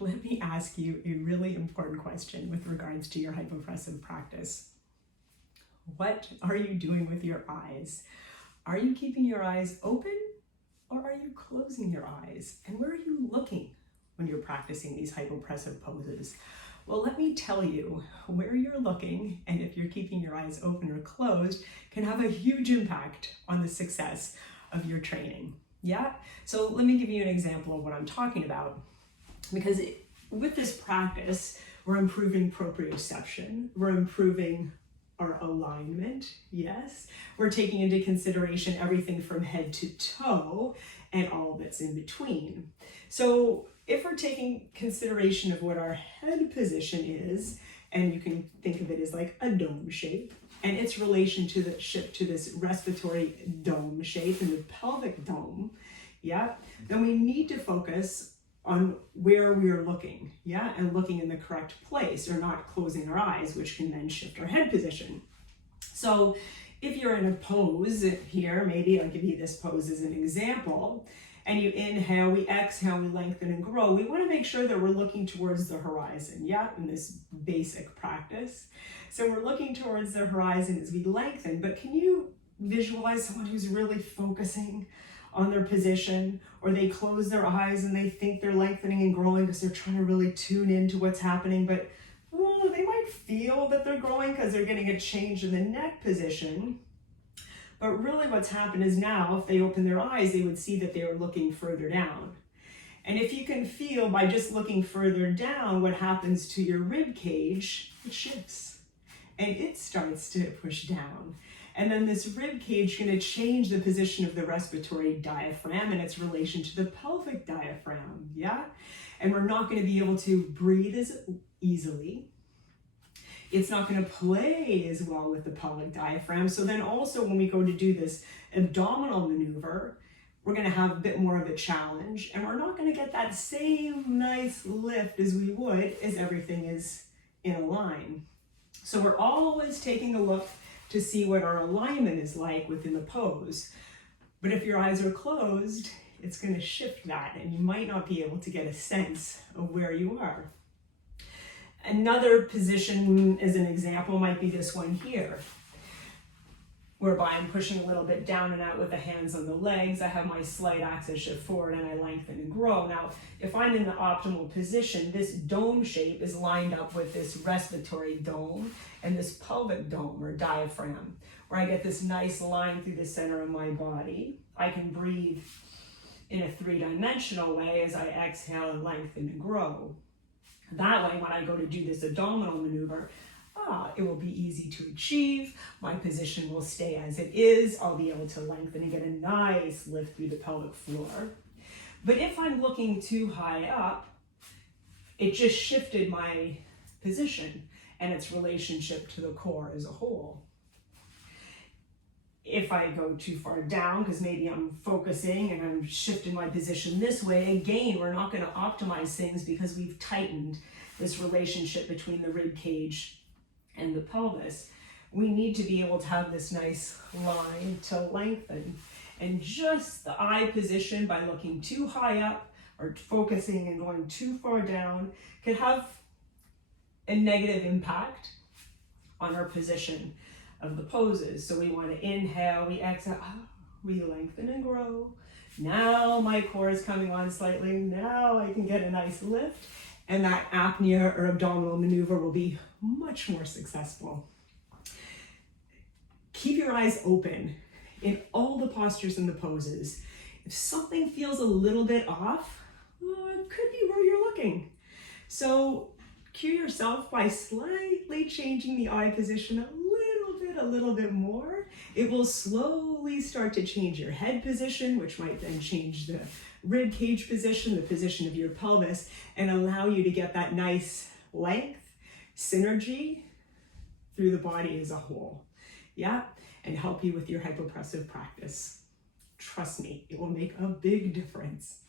let me ask you a really important question with regards to your hypopressive practice. What are you doing with your eyes? Are you keeping your eyes open or are you closing your eyes? And where are you looking when you're practicing these hypopressive poses? Well, let me tell you, where you're looking and if you're keeping your eyes open or closed can have a huge impact on the success of your training. Yeah? So let me give you an example of what I'm talking about. Because with this practice, we're improving proprioception, we're improving our alignment, yes. We're taking into consideration everything from head to toe and all that's in between. So if we're taking consideration of what our head position is, and you can think of it as like a dome shape, and its relationship to this respiratory dome shape and the pelvic dome, yeah, then we need to focus on where we are looking, yeah, and looking in the correct place or not closing our eyes, which can then shift our head position. So if you're in a pose here, maybe I'll give you this pose as an example, and you inhale, we exhale, we lengthen and grow. We want to make sure that we're looking towards the horizon, yeah, in this basic practice. So we're looking towards the horizon as we lengthen, but can you visualize someone who's really focusing on their position, or they close their eyes and they think they're lengthening and growing because they're trying to really tune into what's happening, but they might feel that they're growing because they're getting a change in the neck position. But really what's happened is now, if they open their eyes, they would see that they are looking further down. And if you can feel by just looking further down what happens to your rib cage, it shifts and it starts to push down. And then this rib cage is going to change the position of the respiratory diaphragm and its relation to the pelvic diaphragm, yeah? And we're not going to be able to breathe as easily. It's not going to play as well with the pelvic diaphragm. So then also when we go to do this abdominal maneuver, we're going to have a bit more of a challenge, and we're not going to get that same nice lift as we would as everything is in a line. So we're always taking a look to see what our alignment is like within the pose. But if your eyes are closed, it's going to shift that, and you might not be able to get a sense of where you are. Another position as an example might be this one here, whereby I'm pushing a little bit down and out with the hands on the legs. I have my slight axis shift forward and I lengthen and grow. Now, if I'm in the optimal position, this dome shape is lined up with this respiratory dome and this pelvic dome or diaphragm, where I get this nice line through the center of my body. I can breathe in a three-dimensional way as I exhale and lengthen and grow. That way, when I go to do this abdominal maneuver, it will be easy to achieve. My position will stay as it is. I'll be able to lengthen and get a nice lift through the pelvic floor. But if I'm looking too high up, it just shifted my position and its relationship to the core as a whole. If I go too far down, because maybe I'm focusing and I'm shifting my position this way, again, we're not going to optimize things because we've tightened this relationship between the rib cage and the pelvis. We need to be able to have this nice line to lengthen. And just the eye position by looking too high up or focusing and going too far down can have a negative impact on our position of the poses. So we want to inhale, we exhale, we lengthen and grow. Now my core is coming on slightly. Now I can get a nice lift, and that apnea or abdominal maneuver will be much more successful. Keep your eyes open in all the postures and the poses. If something feels a little bit off, it could be where you're looking. So cue yourself by slightly changing the eye position a little bit more. It will slowly start to change your head position, which might then change the rib cage position, the position of your pelvis, and allow you to get that nice length, synergy through the body as a whole. Yeah, and help you with your hypopressive practice. Trust me, it will make a big difference.